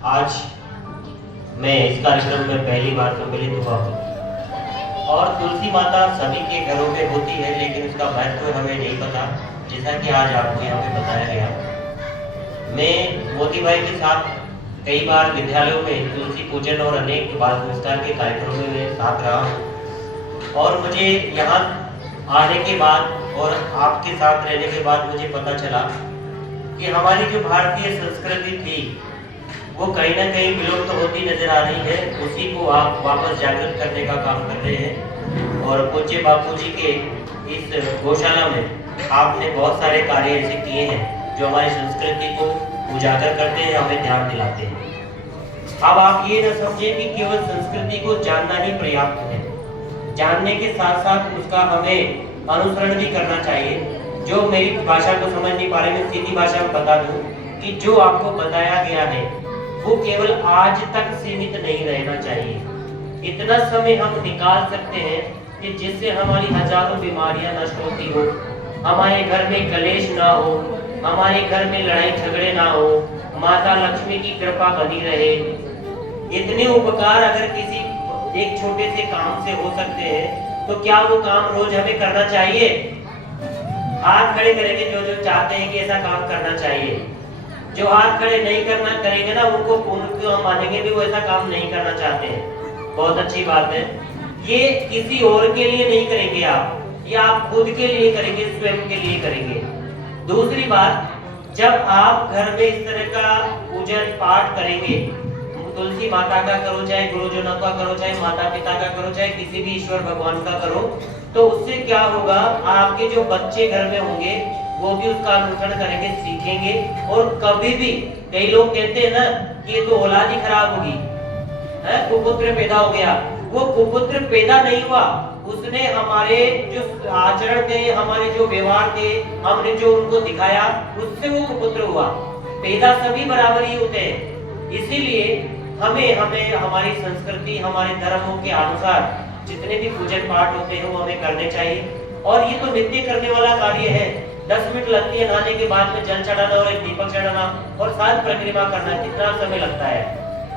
आज मैं इस कार्यक्रम में पहली बार सम्मिलित हुआ हूँ और तुलसी माता सभी के घरों में होती है, लेकिन उसका महत्व हमें नहीं पता, जैसा कि आज आपको यहाँ पे बताया गया। मैं मोदी भाई के साथ कई बार विद्यालयों में तुलसी पूजन और अनेक बाल संस्कार के कार्यक्रमों में साथ रहा हूँ और मुझे यहाँ आने के बाद और आपके साथ रहने के बाद मुझे पता चला कि हमारी जो भारतीय संस्कृति थी वो कहीं ना कहीं विलुप्त होती नजर आ रही है। उसी को आप वापस जागृत करने का काम कर रहे हैं और पूज्य बापू जी के इस गौशाला में आपने बहुत सारे कार्य ऐसे किए हैं जो हमारी संस्कृति को उजागर करते हैं, हमें ध्यान दिलाते हैं। अब आप ये न समझें कि केवल संस्कृति को जानना ही पर्याप्त है, जानने के साथ साथ उसका हमें अनुसरण भी करना चाहिए। जो मेरी भाषा को समझ नहीं पा रहे, मैं सीधी भाषा में बता दूं कि जो आपको बताया गया है वो केवल आज तक सीमित नहीं रहना चाहिए। इतना समय हम निकाल सकते हैं कि जिससे हमारी हजारों बीमारियां नष्ट होती हो, हमारे घर में कलेश ना हो, हमारे घर में लड़ाई झगड़े ना हो, माता लक्ष्मी की कृपा बनी रहे। इतने उपकार अगर किसी एक छोटे से काम से हो सकते हैं तो क्या वो काम रोज हमें करना चाहिए? हाथ खड़े करेंगे जो जो चाहते हैं कि ऐसा काम करना चाहिए। जो हाथ खड़े नहीं करना करेंगे ना, उनको पूर्ण क्यों हम मानेंगे भी वो ऐसा काम नहीं करना चाहते हैं। बहुत अच्छी बात है। ये किसी और के लिए नहीं करेंगे आप, ये आप खुद के लिए करेंगे, स्वयं के लिए करेंगे। दूसरी बात, जब आप घर में इस तरह का पूजन पाठ करेंगे, तुलसी माता का करो, चाहे गुरुजनों का करो, चाहे माता पिता का करो, चाहे किसी भी ईश्वर भगवान का करो, तो उससे क्या होगा, आपके जो बच्चे घर में होंगे वो भी उसका अनुसरण करेंगे, सीखेंगे। और कभी भी कई लोग कहते हैं ना कि ये तो औलाद ही खराब होगी, कुपुत्र पैदा हो गया। वो कुपुत्र पैदा नहीं हुआ, उसने हमारे जो आचरण थे, हमारे जो व्यवहार थे, हमने जो उनको दिखाया, उससे वो कुपुत्र हुआ। पैदा सभी बराबर ही होते हैं। इसीलिए हमें हमारी संस्कृति, हमारे धर्मों के अनुसार जितने भी पूजन पाठ होते हैं वो हमें करने चाहिए। और ये तो नित्य करने वाला कार्य है। 10 मिनट लगती है नहाने के बाद में जल चढ़ाना और एक दीपक चढ़ाना और साथ परिक्रमा करना, कितना समय लगता है।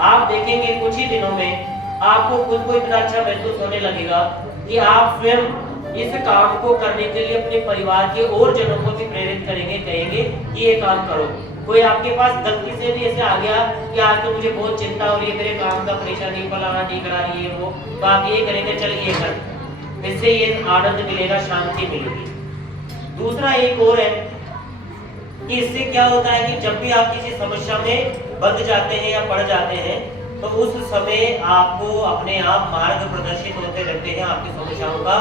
आप देखेंगे कुछ ही दिनों में आपको खुद को इतना अच्छा महसूस होने लगेगा कि आप स्वयं इस काम को करने के लिए अपने परिवार के और जनों को भी प्रेरित करेंगे, कहेंगे कि ये काम करो। कोई आपके पास गलती से भी ऐसे आ गया कि आज तो मुझे बहुत चिंता हो रही है, मेरे काम का परेशानी फलाना नहीं करा रही है वो, तो आप ये करेंगे, चल ये कर, इससे ये आनंद मिलेगा, शांति मिलेगी। दूसरा एक और है कि इससे क्या होता है कि जब भी आप किसी समस्या में बंध जाते हैं या पड़ जाते हैं तो उस समय आपको अपने आप मार्ग प्रदर्शित होते रहते हैं, आपकी समस्याओं का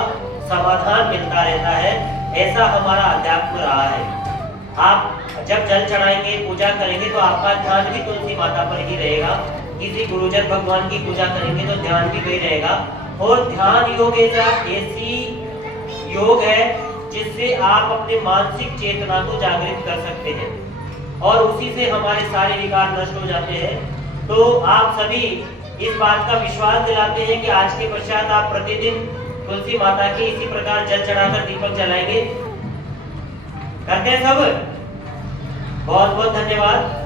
समाधान मिलता रहता है। ऐसा हमारा अध्यात्म रहा है। आप जब जल चढ़ाएंगे, पूजा करेंगे तो आपका ध्यान भी तुलसी माता पर ही रहेगा। किसी गुरुजन भगवान की पूजा करेंगे तो ध्यान भी वही रहेगा। और ध्यान योग ऐसी योग है जिससे आप अपने मानसिक चेतना को जागृत कर सकते हैं और उसी से हमारे सारे विकार नष्ट हो जाते हैं। तो आप सभी इस बात का विश्वास दिलाते हैं कि आज के पश्चात आप प्रतिदिन तुलसी माता की इसी प्रकार जल चढ़ाकर दीपक जलाएंगे। करते हैं सब। बहुत बहुत धन्यवाद।